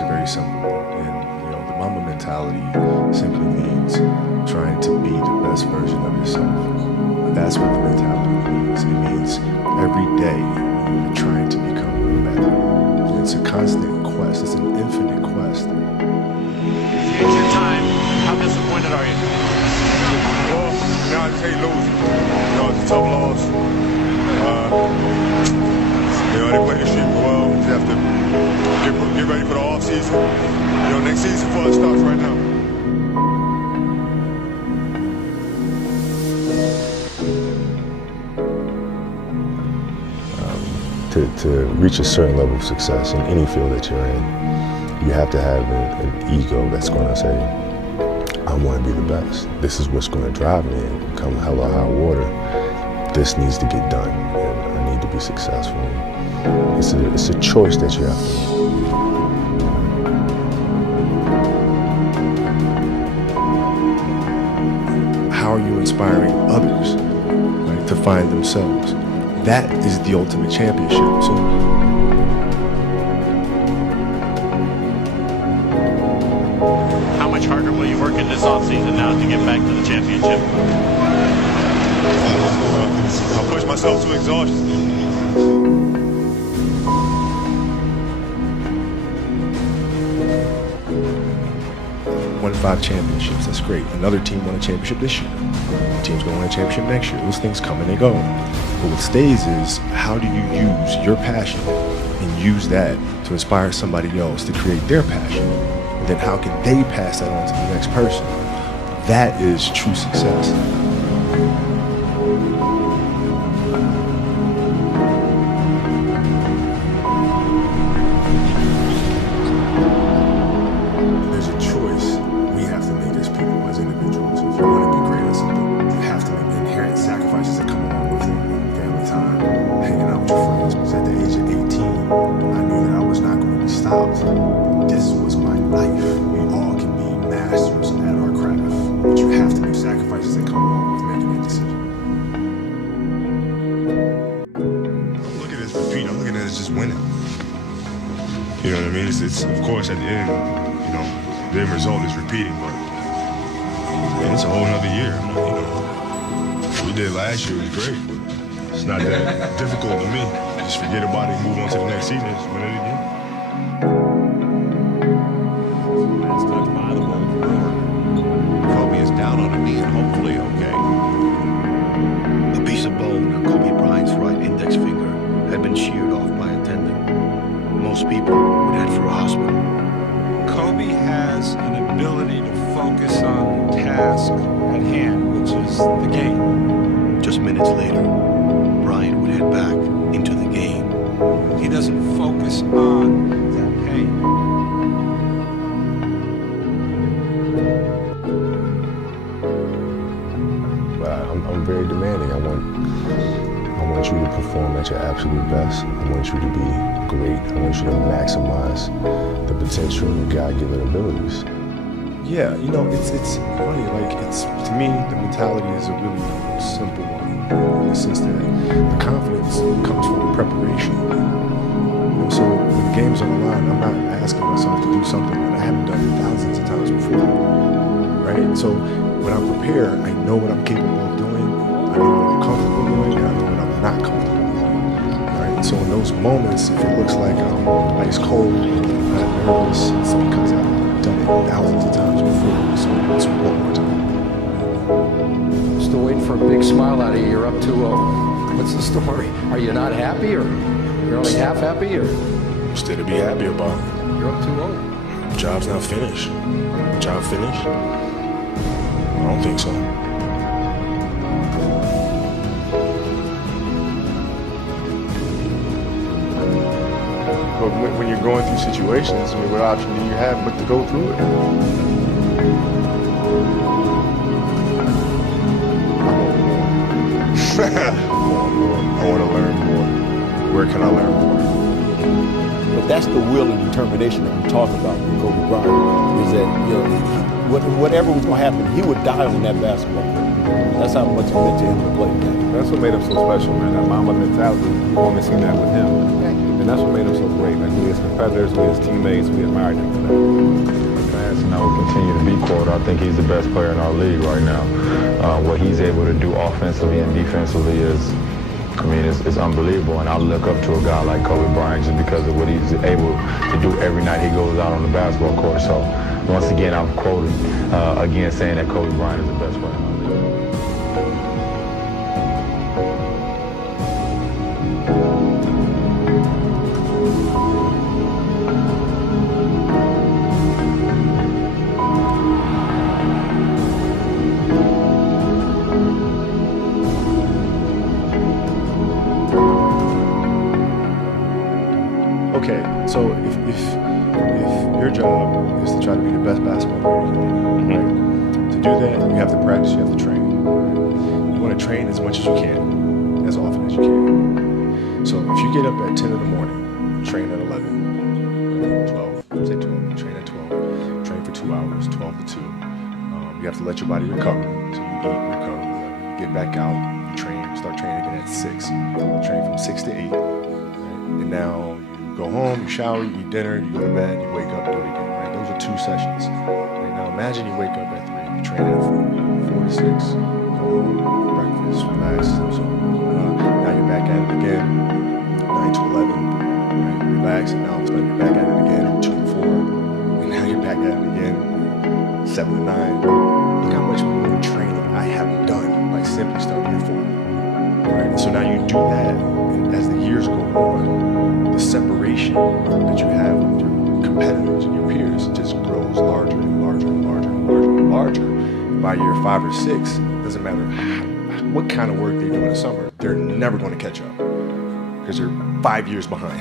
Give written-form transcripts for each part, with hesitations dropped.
is very simple. And, the Mamba mentality simply means trying to be the best version of yourself. That's what the mentality means. It means every day you're trying to become better. And it's a constant quest. It's an infinite quest. It's your time. How disappointed are you? Well, I hate losing. It's a tough loss. I didn't play the street well. We just have to get ready for the off season. Next season for us starts right now. To reach a certain level of success in any field that you're in, you have to have an ego that's going to say, I want to be the best. This is what's going to drive me, and come hell or high water, this needs to get done, and I need to be successful. It's a choice that you have to make. How are you inspiring others, right, to find themselves? That is the ultimate championship. So, how much harder will you work in this offseason now to get back to the championship? I'll push myself to exhaustion. Won 5 championships, that's great. Another team won a championship this year. The team's going to win a championship next year. Those things come and they go. But what stays is, how do you use your passion and use that to inspire somebody else to create their passion? And then how can they pass that on to the next person? That is true success. There's a choice we have to make as people, as individuals. If you want to be great at something, you have to make inherent sacrifices that come along with it. Family time, hanging out with your friends. Because at the age of 18, I knew that I was not going to be stopped. This was my life. We all can be masters at our craft, but you have to make sacrifices that come along with making that decision. I'm looking at this repeat. I'm looking at it as just winning. You know what I mean? It's of course at the end, the end result is repeating, but it's a whole nother year. What we did last year was great, but it's not that difficult to me. Just forget about it, move on to the next season, just win it again. That's touched by the ball. Kobe is down on a knee and hopefully okay. A piece of bone on Kobe Bryant's right index finger had been sheared off by a tendon. Most people would head for a hospital. Kobe has an ability to focus on the task at hand, which is the game. Just minutes later, Bryant would head back into the game. He doesn't focus on that pain. But I'm very demanding. I want you to perform at your absolute best. I want you to be great. I want you to maximize the potential of your God-given abilities. Yeah, it's funny. To me, the mentality is a really simple one, in the sense that the confidence comes from the preparation. So when the game's on the line, I'm not asking myself to do something that I haven't done thousands of times before, right? So when I'm prepared, I know what I'm capable of doing, I know what I'm comfortable doing, and I know what I'm not comfortable doing, right? So in those moments, if it looks like I'm ice cold, I'm not nervous, it's because I've done it thousands of times before, so it's one more time. Still waiting for a big smile out of you. You're up 2-0. What's the story? Are you not happy, or you're only half happy, or? Still to be happy about. You're up 2-0. Job's not finished. Job finished? I don't think so. But when you're going through situations, what option do you have but to go through it? I want to learn more. Where can I learn more? But that's the will and determination that we talk about with Kobe Bryant, is that, whatever was going to happen, he would die on that basketball court. That's how much it meant to him to play that. That's what made him so special, man. That Mamba mentality, you've only seen that with him. And that's what made him so great. Like, he is competitors, with his teammates. We admire him for that. And I will continue to be quoted. I think he's the best player in our league right now. What he's able to do offensively and defensively is unbelievable. And I look up to a guy like Kobe Bryant just because of what he's able to do every night he goes out on the basketball court. So once again, I'm quoted again saying that Kobe Bryant is the best player in our league. Okay, so if your job is to try to be the best basketball player you can be, right? To do that, you have to practice, you have to train. You want to train as much as you can, as often as you can. So if you get up at 10 in the morning, train at 11, 12, say 12, train at 12, train for 2 hours, 12 to 2. You have to let your body recover. So you eat, recover, you get back out, you train, start training again at 6. Train from 6 to 8, right? And now go home, you shower, you eat dinner, you go to bed, you wake up, do it again, right? Those are 2 sessions. Right now, imagine you wake up at 3, you train at 4 to 6, go home, breakfast, relax, so now you're back at it again, 9 to 11, right? Relax, and now all of a sudden you're back at it again, 2 to 4, and now you're back at it again, 7 to 9. Look how much more training I have done by simply starting at 4. Right? And so now you do that, and as the years go on, the separation that you have with your competitors and your peers just grows larger and larger and larger and larger and larger. And by year 5 or 6, it doesn't matter what kind of work they do in the summer, they're never going to catch up because they're 5 years behind.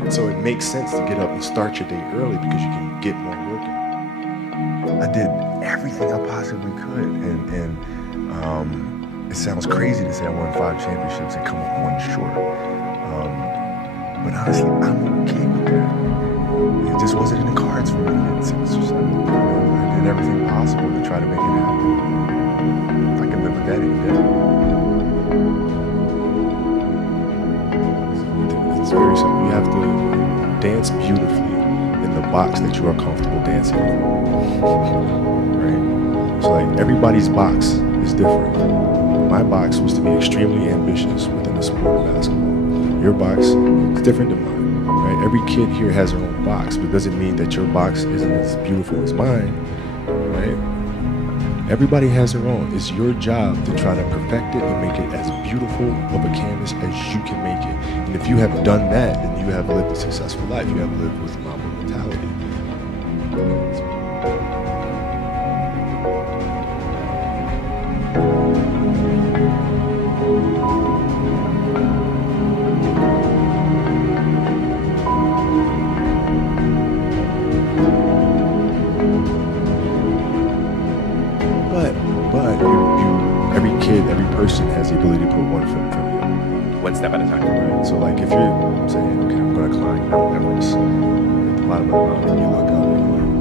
And so it makes sense to get up and start your day early because you can get more work in. I did everything I possibly could, and it sounds crazy to say I won 5 championships and come up 1 short. But honestly, I'm okay with that. It just wasn't in the cards for me to get 6 or 7. I did everything possible to try to make it happen. I can live with that any day. It's very simple. You have to dance beautifully in the box that you are comfortable dancing in. Right? So like everybody's box is different. My box was to be extremely ambitious within the sport of basketball. Your box is different than mine, right? Every kid here has their own box, but it doesn't mean that your box isn't as beautiful as mine, right? Everybody has their own. It's your job to try to perfect it and make it as beautiful of a canvas as you can make it. And if you have done that, then you have lived a successful life. You have lived with Mamba mentality. Every person has the ability to put 1 foot in front of you. 1 step at a time. Right? So like if you're saying, okay, I'm going to climb Mount Everest, at the bottom of the mountain, you look up and you're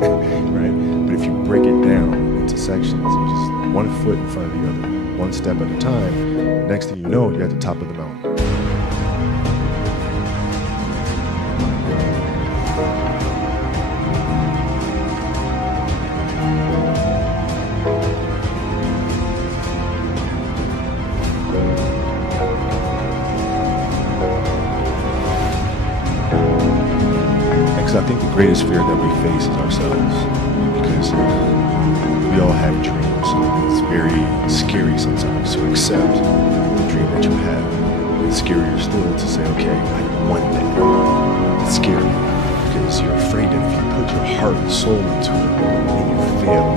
like, right? But if you break it down into sections, you just 1 foot in front of the other, 1 step at a time, next thing you know, you're at the top of the mountain. I think the greatest fear that we face is ourselves, because we all have dreams, and it's very scary sometimes to accept the dream that you have. It's scarier still to say, okay, I want that. It's scary because you're afraid that if you put your heart and soul into it and you fail,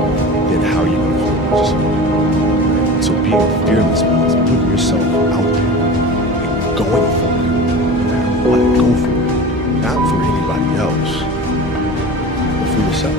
then how are you going to feel about yourself? Right? So being fearless means putting yourself out there and going for it, no matter what, go for it. Not for anybody else, but for yourself.